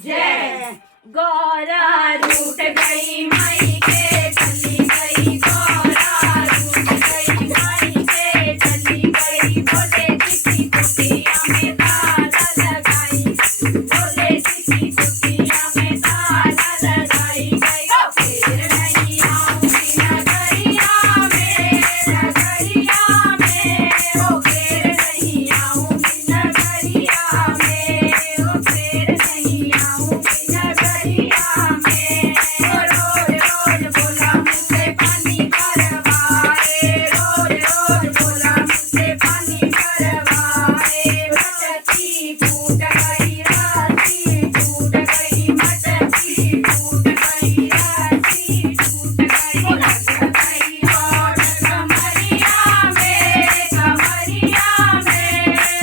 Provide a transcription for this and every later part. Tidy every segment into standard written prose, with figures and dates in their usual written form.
जय गौरा रूठ गई माई के चली गई गौरा रूठ गई माई के चली गई बोले किसी कुटिया में ताला लगाई बोले किसी कुटिया में ताला लगाई गई फिर नहीं आऊंगी नगरिया में ओ फिर नहीं आऊंगी नगरिया में ओ फिर नहीं आऊंगी नगरिया में रोज रोज बोला मुझसे पानी भरवाए रोज रोज बोला मुझसे पानी भरवाए मटकी फूट गई राती टूट गई मटकी फूट गई राती टूट गई लग गई और कमरिया में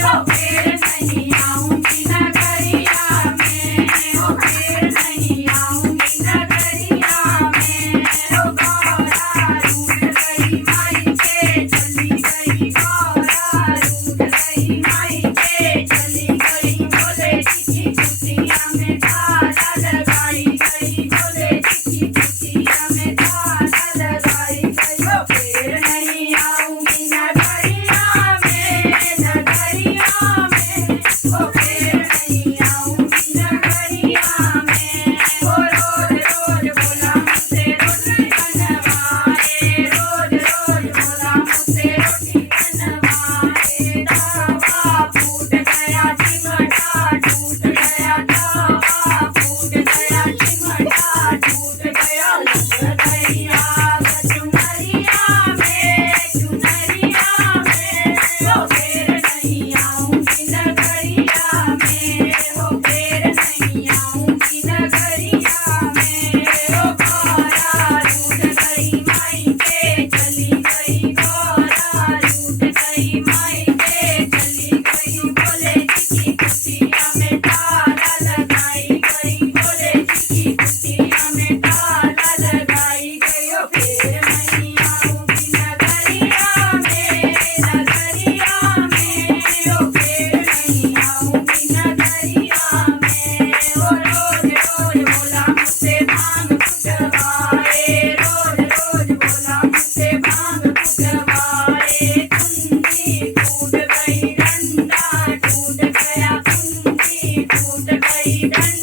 ओ फिर नहीं आऊंगी नगरिया में ओ फिर नहीं आऊंगी नगरिया में ओ गौरा रूठ गई माई के चली गई गौरा रूठ गई माई के चली गई बोले चिट्ठी कुटिया में ताला लगाई गई बोले चिट्ठी कुटिया में ताला लगाई गई ओ फिर नहीं आऊंगी नगरिया में ओ फिर नहीं आऊंगी नगरिया में ओ रोज रोज बोला मुझसे रोटी बनवाए रोज रोज बोला मुझसे रोटी बनवाए तवा फूट गया चिमटा टूट गया तवा फूट गया चिमटा टूट गया लग गई आग चुनरिया में ओ फिर नहीं आऊंगी नगरिया में ओ फिर नहीं आऊंगी नगरिया में ओ गौरा रूठ गई माई के चली गई गौरा रूठ गई माई के चली गई बोले चिट्ठी कुटिया में ताला लगाई गई बोले चिट्ठी कुटिया में ताला लगाई गई ओ फिर नहीं आऊंगी नगरिया में ओ फिर नहीं आऊंगी नगरिया में ओ रोज रोज बोला मुझसे भांग कुटवाए रोज रोज बोला मुझसे भांग कुटवाए कुंडी फूट गई डंडा टूट गया कुंडी फूट गई डंडा